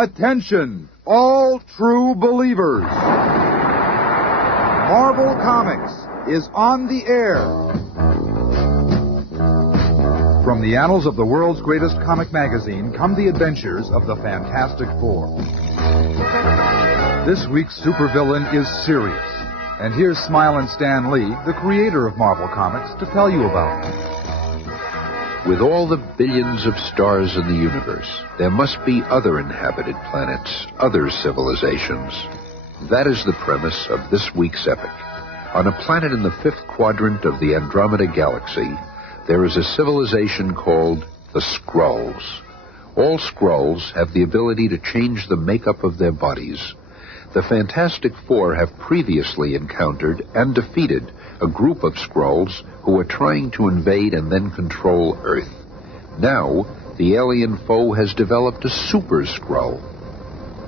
Attention, all true believers. Marvel Comics is on the air. From the annals of the world's greatest comic magazine come the adventures of the Fantastic Four. This week's supervillain is serious. And here's Smilin' Stan Lee, the creator of Marvel Comics, to tell you about him. With all the billions of stars in the universe, there must be other inhabited planets, other civilizations. That is the premise of this week's epic. On a planet in the fifth quadrant of the Andromeda Galaxy, there is a civilization called the Skrulls. All Skrulls have the ability to change the makeup of their bodies. The Fantastic Four have previously encountered and defeated a group of Skrulls who were trying to invade and then control Earth. Now, the alien foe has developed a Super Skrull.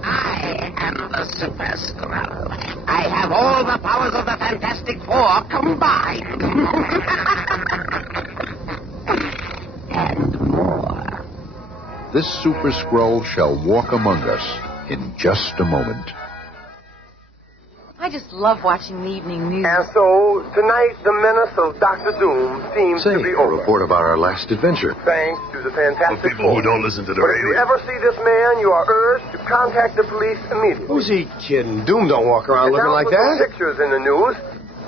I am the Super Skrull. I have all the powers of the Fantastic Four combined. And more. This Super Skrull shall walk among us in just a moment. I just love watching the evening news. And so, tonight, the menace of Dr. Doom seems to be over. A report about our last adventure. Thanks to the Fantastic people Four. who don't listen to the But radio. if you ever see this man, you are urged to contact the police immediately. Who's he kidding? Doom don't walk around looking like Now, that. pictures in the news.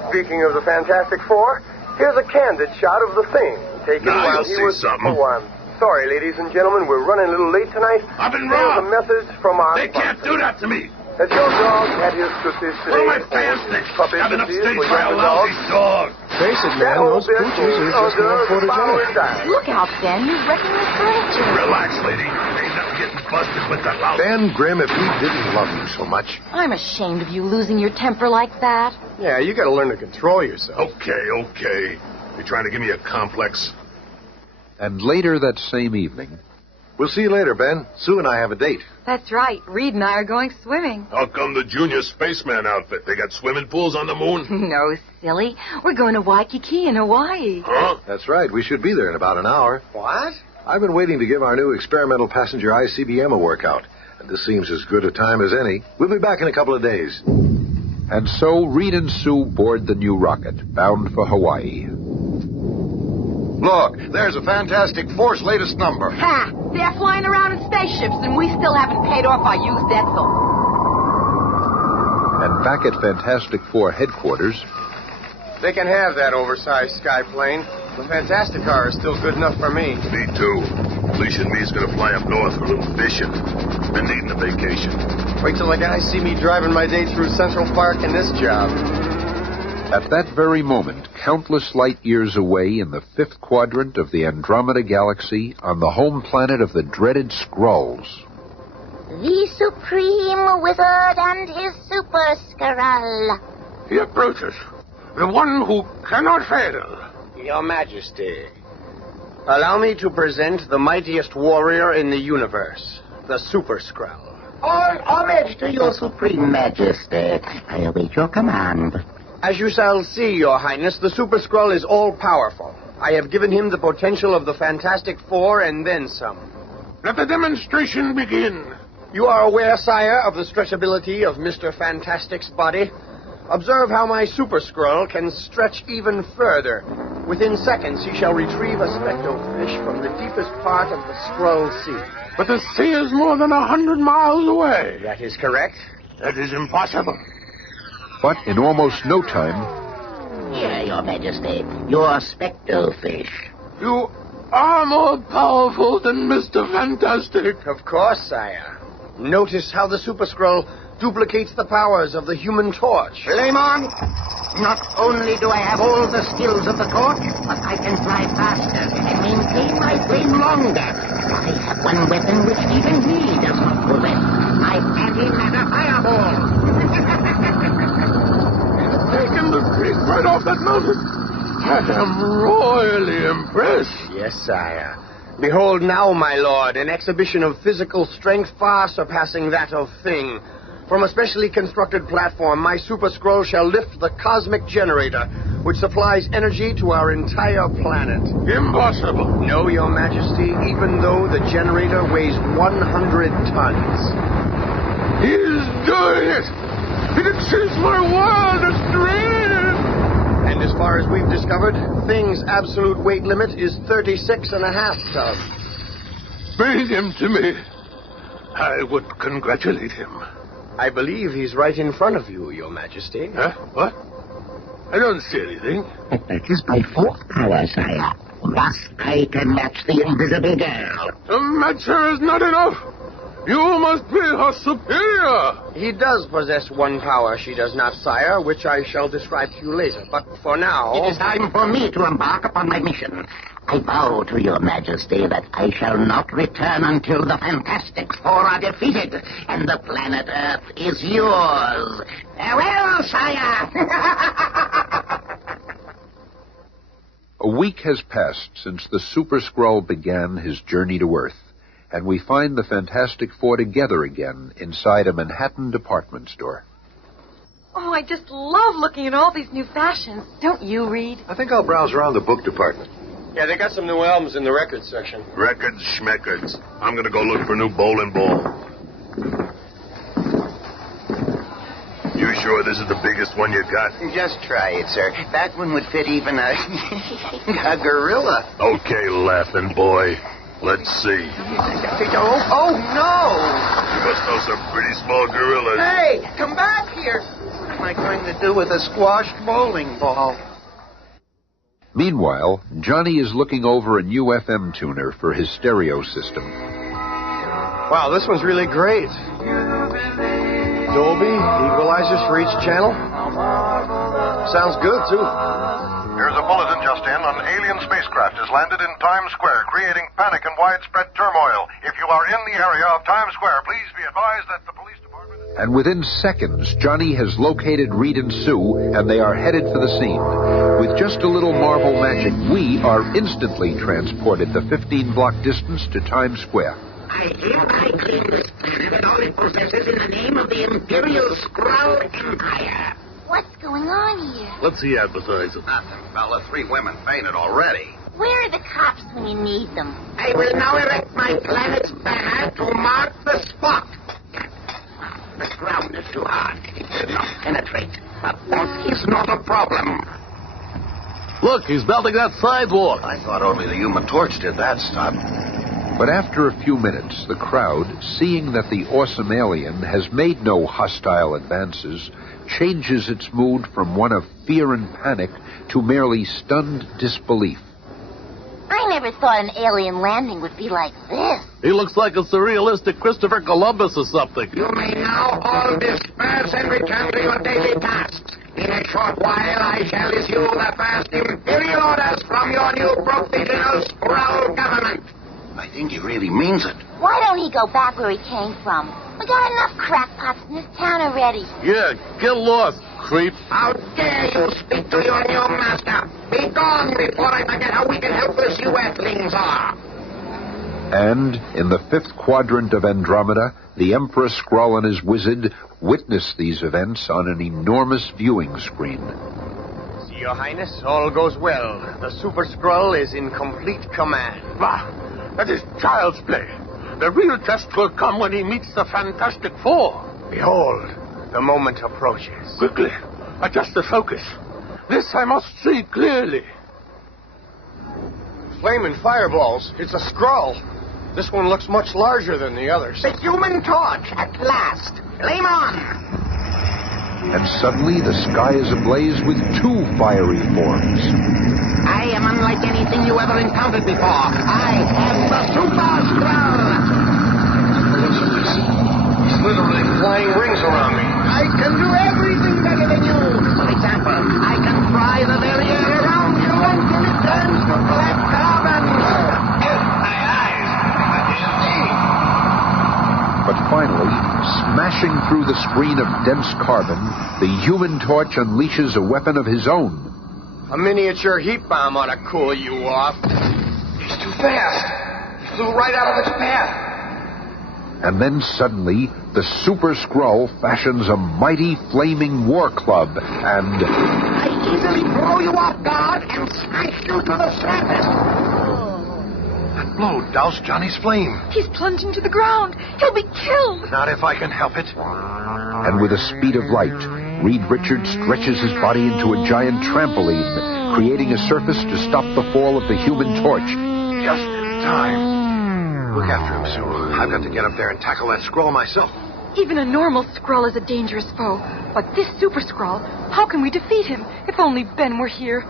Speaking of the Fantastic Four, here's a candid shot of the Thing taken Now while you'll he was... see something. Oh, I'm sorry, ladies and gentlemen, we're running a little late tonight. I've been Here's a wrong. message from our... They can't do that to me. That your dog had his cookies today. What do my fans think? I've been upstate for by a younger lousy dogs. dog. Face it, man, those pooches are just more photogenic. Look out, Ben. He's wrecking the furniture. Relax, lady. Ain't nothing getting busted with the lousy. Ben Grimm, if he didn't love you so much. I'm ashamed of you losing your temper like that. Yeah, you gotta learn to control yourself. Okay. You trying to give me a complex? And later that same evening... We'll see you later, Ben. Sue and I have a date. That's right. Reed and I are going swimming. How come the junior spaceman outfit? They got swimming pools on the moon? No, silly. We're going to Waikiki in Hawaii. Huh? That's right. We should be there in about an hour. What? I've been waiting to give our new experimental passenger ICBM a workout. And this seems as good a time as any. We'll be back in a couple of days. And so Reed and Sue board the new rocket, bound for Hawaii. Look, there's a Fantastic Four's latest number. Ha! They're flying around in spaceships, and we still haven't paid off our used Etzel. And back at Fantastic Four headquarters... They can have that oversized sky plane. The Fantastic car is still good enough for me. Me too. Alicia and me's gonna fly up north for a little fishing. Been needing a vacation. Wait till the guys see me driving my day through Central Park in this job. At that very moment, countless light years away in the fifth quadrant of the Andromeda Galaxy, on the home planet of the dreaded Skrulls. The Supreme Wizard and his Super Skrull. He approaches. The one who cannot fail. Your Majesty, allow me to present the mightiest warrior in the universe, the Super Skrull. All homage to your Supreme Majesty. I await your command. As you shall see, Your Highness, the Super Skrull is all-powerful. I have given him the potential of the Fantastic Four and then some. Let the demonstration begin. You are aware, sire, of the stretchability of Mr. Fantastic's body. Observe how my Super Skrull can stretch even further. Within seconds, he shall retrieve a spectrofish from the deepest part of the Skrull Sea. But the sea is more than 100 miles away. That is correct. That is impossible. But in almost no time... Here, Your Majesty, your spectrofish. You are more powerful than Mr. Fantastic. Of course, sire. Notice how the Super Skrull duplicates the powers of the Human Torch. Flame on! Not only do I have all the skills of the Torch, but I can fly faster and maintain my flame longer. I have one weapon which even he does not possess. My anti-matter fireball. Taken the creek right off that mountain. I am royally impressed. Yes, sire. Behold now, my lord, an exhibition of physical strength far surpassing that of Thing. From a specially constructed platform, my Super Skrull shall lift the cosmic generator, which supplies energy to our entire planet. Impossible. No, Your Majesty, even though the generator weighs 100 tons. He's doing it. It exceeds my wildest dream. And as far as we've discovered, Thing's absolute weight limit is 36.5 tons. Bring him to me. I would congratulate him. I believe he's right in front of you, Your Majesty. Huh? What? I don't see anything. That is my fourth power, sire. Thus I can match the invisible girl. To match her is not enough. You must be her superior. He does possess one power she does not, sire, which I shall describe to you later. But for now... It is time for me to embark upon my mission. I vow to Your Majesty that I shall not return until the Fantastic Four are defeated and the planet Earth is yours. Farewell, sire! A week has passed since the Super Skrull began his journey to Earth, and we find the Fantastic Four together again inside a Manhattan department store. Oh, I just love looking at all these new fashions. Don't you, Reed? I think I'll browse around the book department. Yeah, they got some new albums in the records section. Records, schmeckers. I'm going to go look for a new bowling ball. You sure this is the biggest one you got? Just try it, sir. That one would fit even a gorilla. Okay, laughing boy. Let's see. Oh, no! You must know some pretty small gorillas. Hey, come back here! What am I going to do with a squashed bowling ball? Meanwhile, Johnny is looking over a new FM tuner for his stereo system. Wow, this one's really great. Dolby, equalizers for each channel. Sounds good, too. Here's a bulletin just in. An alien spacecraft has landed in Times Square, creating panic and widespread turmoil. If you are in the area of Times Square, please be advised that the police department... And within seconds, Johnny has located Reed and Sue, and they are headed for the scene. With just a little Marvel magic, we are instantly transported the 15-block distance to Times Square. I hereby claim this planet and all it possesses in the name of the Imperial Skrull Empire. What's going on here? Let's see advertising. Nothing, fella. 3 women fainted already. Where are the cops when you need them? I will now erect my planet's banner to mark the spot. The ground is too hard. It will not penetrate. But that is not a problem. Look, he's melting that sidewalk. I thought only the Human Torch did that stunt. But after a few minutes, the crowd, seeing that the awesome alien has made no hostile advances, changes its mood from one of fear and panic to merely stunned disbelief. I never thought an alien landing would be like this. He looks like a surrealistic Christopher Columbus or something. You may now all disperse and return to your daily tasks. In a short while, I shall issue the first imperial orders from your new provisional Skrull government. I think he really means it. Why don't he go back where he came from? We got enough crackpots in this town already. Yeah, get lost, creep. How dare you speak to your new master? Be gone before I forget how weak and helpless you Earthlings are. And, in the 5th quadrant of Andromeda, the Emperor Skrull and his wizard witness these events on an enormous viewing screen. See, Your Highness, all goes well. The Super Skrull is in complete command. Ah, that is child's play. The real test will come when he meets the Fantastic Four. Behold, the moment approaches. Quickly, adjust the focus. This I must see clearly. Flaming fireballs. It's a Skrull. This one looks much larger than the others. The Human Torch, at last. Flame on! And suddenly the sky is ablaze with 2 fiery forms. I am unlike anything you ever encountered before. I am the Super Skrull! He's literally flying rings around me. I can do everything better than you. For example, I can fry the very air around you until it turns to black carbon. My eyes. I can't see. But finally, smashing through the screen of dense carbon, the Human Torch unleashes a weapon of his own. A miniature heat bomb ought to cool you off. He's too fast. He flew right out of its path. And then suddenly, the Super Skrull fashions a mighty flaming war club and... I easily throw you off guard and smash you to the surface. That blow doused Johnny's flame. He's plunging to the ground. He'll be killed. Not if I can help it. And with the speed of light, Reed Richards stretches his body into a giant trampoline, creating a surface to stop the fall of the Human Torch. Just in time. Look after him, Sue. I've got to get up there and tackle that Skrull myself. Even a normal Skrull is a dangerous foe. But this Super Skrull, how can we defeat him? If only Ben were here.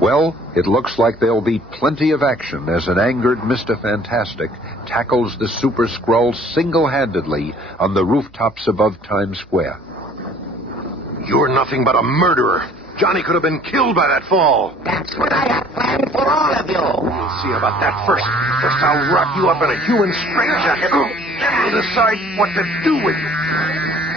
Well, it looks like there'll be plenty of action as an angered Mr. Fantastic tackles the Super Skrull single-handedly on the rooftops above Times Square. You're nothing but a murderer. Johnny could have been killed by that fall. That's what I have planned for all of you. We'll see about that first. First, I'll wrap you up in a human straitjacket. Then we'll decide what to do with you.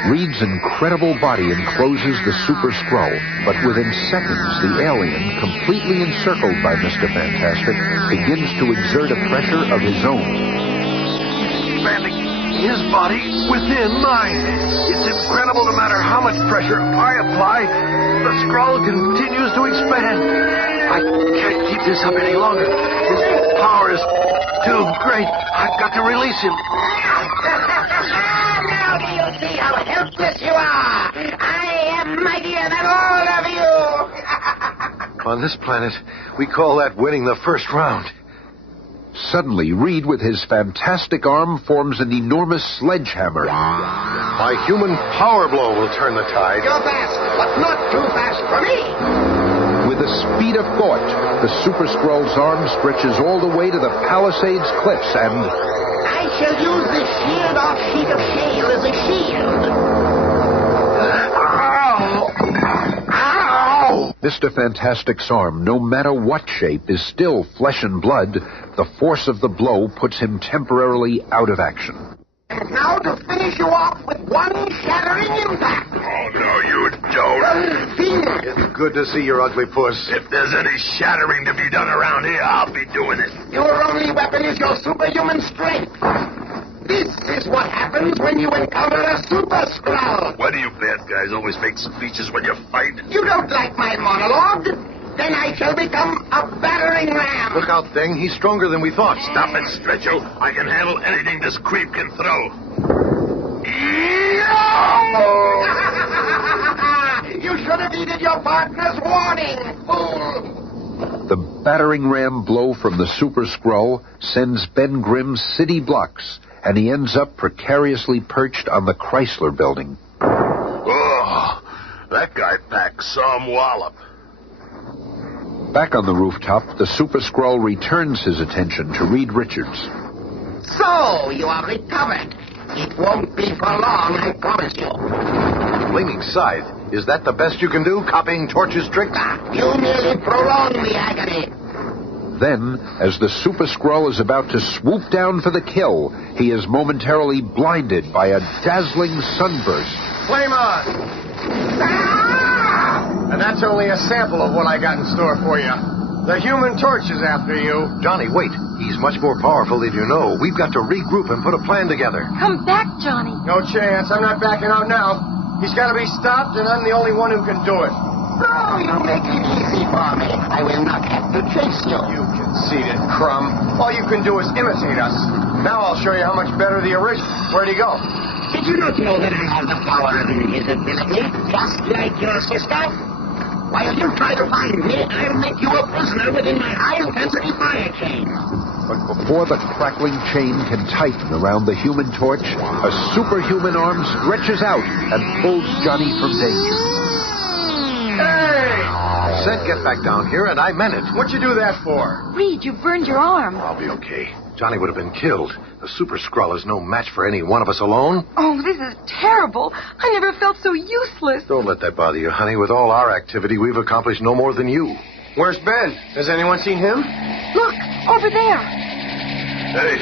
Reed's incredible body encloses the Super Skrull, but within seconds, the alien, completely encircled by Mr. Fantastic, begins to exert a pressure of his own. Expanding his body within mine. It's incredible. No matter how much pressure I apply, the Skrull continues to expand. I can't keep this up any longer. His power is too great. I've got to release him. Now do you see how helpless you are? I am mightier than all of you. On this planet, we call that winning the first round. Suddenly, Reed, with his fantastic arm, forms an enormous sledgehammer. My human power blow will turn the tide. You're fast, but not too fast for me. With the speed of thought, the Super Skrull's arm stretches all the way to the Palisades cliffs and... I shall use this sheared-off sheet of shale as a shield. Mr. Fantastic's arm, no matter what shape, is still flesh and blood. The force of the blow puts him temporarily out of action. And now to finish you off with one shattering impact. Oh, no, you don't. It's good to see your ugly puss. If there's any shattering to be done around here, I'll be doing it. Your only weapon is your superhuman strength. This is what happens when you encounter a Super Skrull. Why do you bad guys always make speeches when you fight? You don't like my monologue? Then I shall become a battering ram. Look out, Thing. He's stronger than we thought. Stop it, Stretcho. I can handle anything this creep can throw. You should have heeded your partner's warning, fool. The battering ram blow from the Super Skrull sends Ben Grimm city blocks, and he ends up precariously perched on the Chrysler building. Oh, that guy packs some wallop. Back on the rooftop, the Super Skrull returns his attention to Reed Richards. So, you are recovered. It won't be for long, I promise you. Flaming Scythe? Is that the best you can do, copying Torch's tricks? You merely prolong the agony. Then, as the Super Skrull is about to swoop down for the kill, he is momentarily blinded by a dazzling sunburst. Flame on! And that's only a sample of what I got in store for you. The Human Torch is after you. Johnny, wait. He's much more powerful than you know. We've got to regroup and put a plan together. Come back, Johnny. No chance. I'm not backing out now. He's got to be stopped, and I'm the only one who can do it. Oh, you make it easy for me. I will not have to chase you. You conceited crumb. All you can do is imitate us. Now I'll show you how much better the original. Where'd he go? Did you not know that I have the power of invisibility, just like your sister? While you try to find me, I'll make you a prisoner within my high-intensity fire chain. But before the crackling chain can tighten around the Human Torch, a superhuman arm stretches out and pulls Johnny from danger. Hey! I said get back down here, and I meant it. What'd you do that for? Reed, you burned your arm. I'll be okay. Johnny would have been killed. The Super Skrull is no match for any one of us alone. Oh, this is terrible. I never felt so useless. Don't let that bother you, honey. With all our activity, we've accomplished no more than you. Where's Ben? Has anyone seen him? Look, over there. Hey,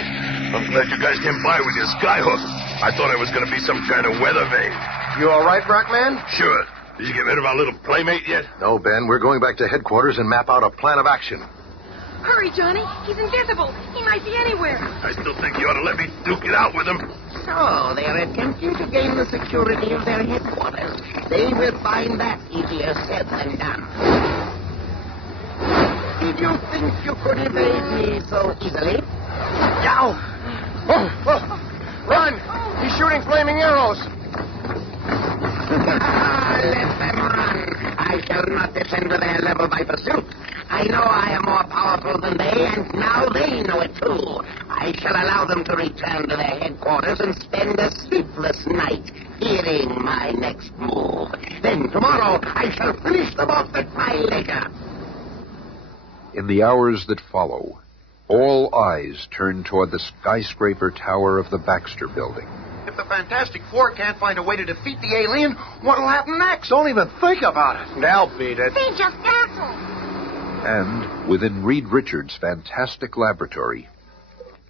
I'm glad you guys came by with your skyhook. I thought it was going to be some kind of weather vane. You all right, Rockman? Sure. Did you get rid of our little playmate yet? No, Ben. We're going back to headquarters and map out a plan of action. Hurry, Johnny. He's invisible. He might be anywhere. I still think you ought to let me duke it out with him. So, they're attempting to gain the security of their headquarters. They will find that easier said than done. Did you think you could evade me so easily? Yow! Oh, run! He's shooting flaming arrows. Let them run. I shall not descend to their level by pursuit. I know I am more powerful than they, and now they know it too. I shall allow them to return to their headquarters and spend a sleepless night fearing my next move. Then tomorrow I shall finish them off at my leisure. In the hours that follow, all eyes turn toward the skyscraper tower of the Baxter Building. If the Fantastic Four can't find a way to defeat the alien, what'll happen next? Don't even think about it. They'll beat it. They just castle. And within Reed Richards' fantastic laboratory,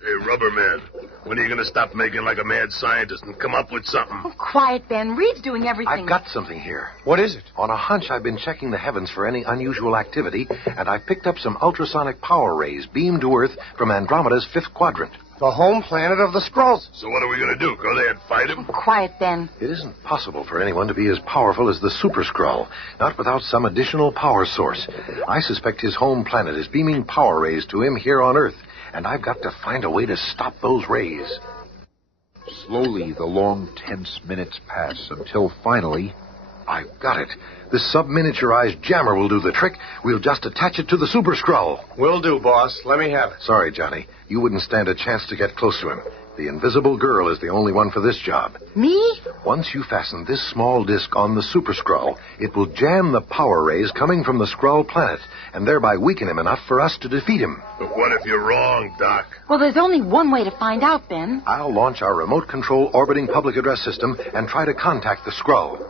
Hey, Rubberman, when are you going to stop making like a mad scientist and come up with something? Oh, quiet, Ben. Reed's doing everything. I've got something here. What is it? On a hunch, I've been checking the heavens for any unusual activity, and I've picked up some ultrasonic power rays beamed to Earth from Andromeda's fifth quadrant. The home planet of the Skrulls. So what are we going to do? Go there and fight him? Oh, quiet, Ben. It isn't possible for anyone to be as powerful as the Super Skrull, not without some additional power source. I suspect his home planet is beaming power rays to him here on Earth, and I've got to find a way to stop those rays. slowly the long, tense minutes pass until finally... I've got it. This sub-miniaturized jammer will do the trick. We'll just attach it to the Super Skrull. Will do, boss. Let me have it. Sorry, Johnny. You wouldn't stand a chance to get close to him. The invisible girl is the only one for this job. Me? Once you fasten this small disc on the Super Skrull, it will jam the power rays coming from the Skrull planet, and thereby weaken him enough for us to defeat him. But what if you're wrong, Doc? Well, there's only one way to find out, Ben. I'll launch our remote control orbiting public address system and try to contact the Skrull.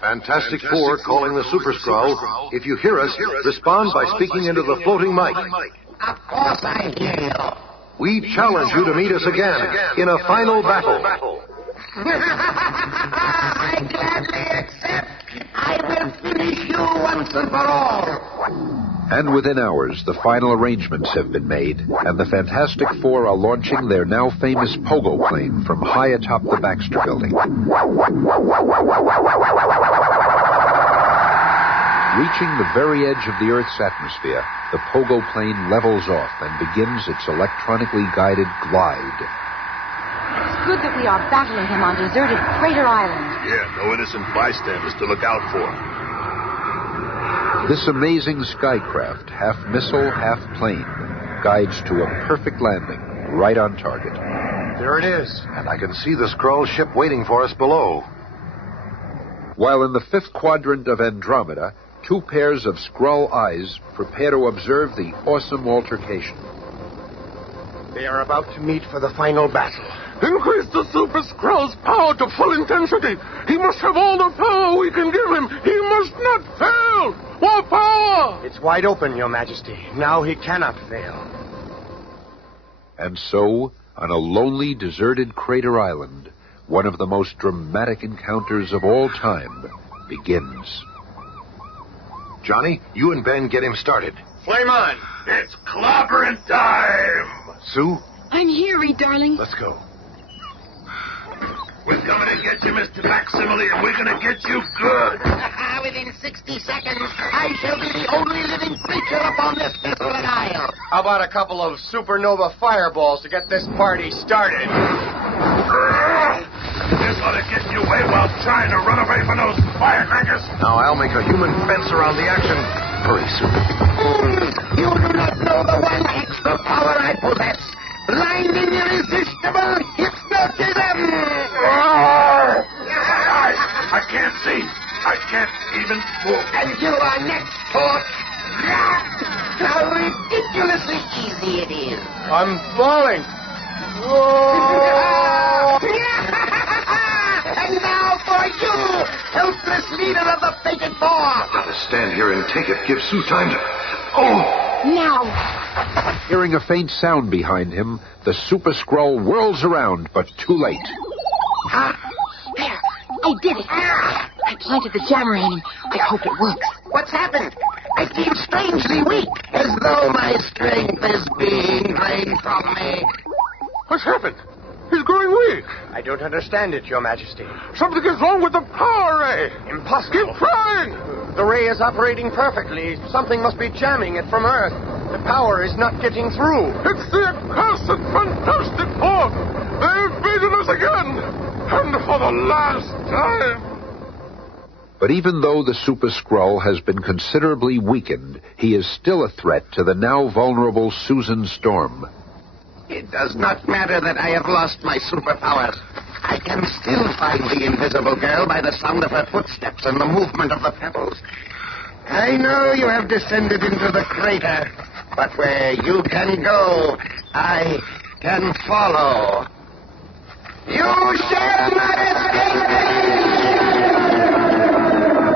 Fantastic Four calling the Super Skrull. If you hear us, respond by speaking into the floating mic. Of course I hear you. We challenge you to meet us again in a final battle. I gladly accept. I will finish you once and for all. And within hours, the final arrangements have been made, and the Fantastic Four are launching their now famous pogo plane from high atop the Baxter Building. Reaching the very edge of the Earth's atmosphere, the pogo plane levels off and begins its electronically guided glide. It's good that we are battling him on deserted Crater Island. Yeah, no innocent bystanders to look out for. This amazing skycraft, half missile, half plane, guides to a perfect landing right on target. There it is. And I can see the Skrull ship waiting for us below. While in the fifth quadrant of Andromeda, two pairs of Skrull eyes prepare to observe the awesome altercation. They are about to meet for the final battle. Increase the Super Skrull's power to full intensity. He must have all the power we can give him. He must not fail. More power! It's wide open, Your Majesty. Now he cannot fail. And so, on a lonely, deserted crater island, one of the most dramatic encounters of all time begins. Johnny, you and Ben get him started. Flame on. It's clobbering time! Sue? I'm here, Reed, darling. Let's go. We're coming to get you, Mr. Facsimile, and we're going to get you good. Within 60 seconds, I shall be the only living creature upon this desolate isle. How about a couple of supernova fireballs to get this party started? This ought to get you away while trying to run away from those firecrackers. Now I'll make a human fence around the action. Hurry, Sue. You do not know the one extra power I possess. Blinding, irresistible hypnotism! I can't see. I can't even move. And you are next, Torch. How ridiculously easy it is. I'm falling. And now for you, helpless leader of the fated four. Gotta stand here and take it. Give Sue time to... Oh! Now. Hearing a faint sound behind him, the Super Skrull whirls around, but too late. There. I did it. I planted the jammer in him. I hope it works. What's happened? I feel strangely weak, as though my strength is being drained from me. What's happened? He's growing weak. I don't understand it, Your Majesty. Something is wrong with the power ray. Impossible. Keep trying. The ray is operating perfectly. Something must be jamming it from Earth. The power is not getting through. It's the accursed Fantastic Four. They've beaten us again. And for the last time. But even though the Super Skrull has been considerably weakened, he is still a threat to the now vulnerable Susan Storm. It does not matter that I have lost my superpowers. I can still find the invisible girl by the sound of her footsteps and the movement of the pebbles. I know you have descended into the crater, but where you can go, I can follow. You shall not escape!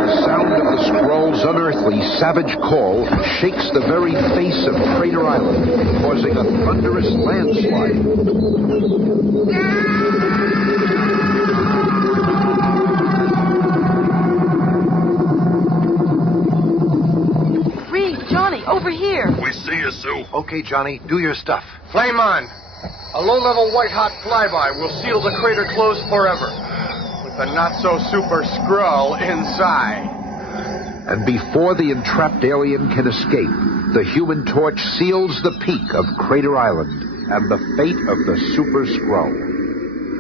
The sound of the Skrull's unearthly, savage call shakes the very face of Crater Island, causing a thunderous landslide. Reed, Johnny, over here. We see you, Sue. Okay, Johnny, do your stuff. Flame on. A low-level white-hot flyby will seal the crater closed forever, with the not-so-super Skrull inside. And before the entrapped alien can escape, the Human Torch seals the peak of Crater Island and the fate of the Super Skrull.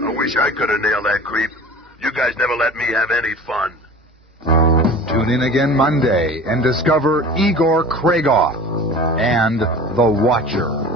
I wish I could have nailed that creep. You guys never let me have any fun. Tune in again Monday and discover Igor Kragoff and The Watcher.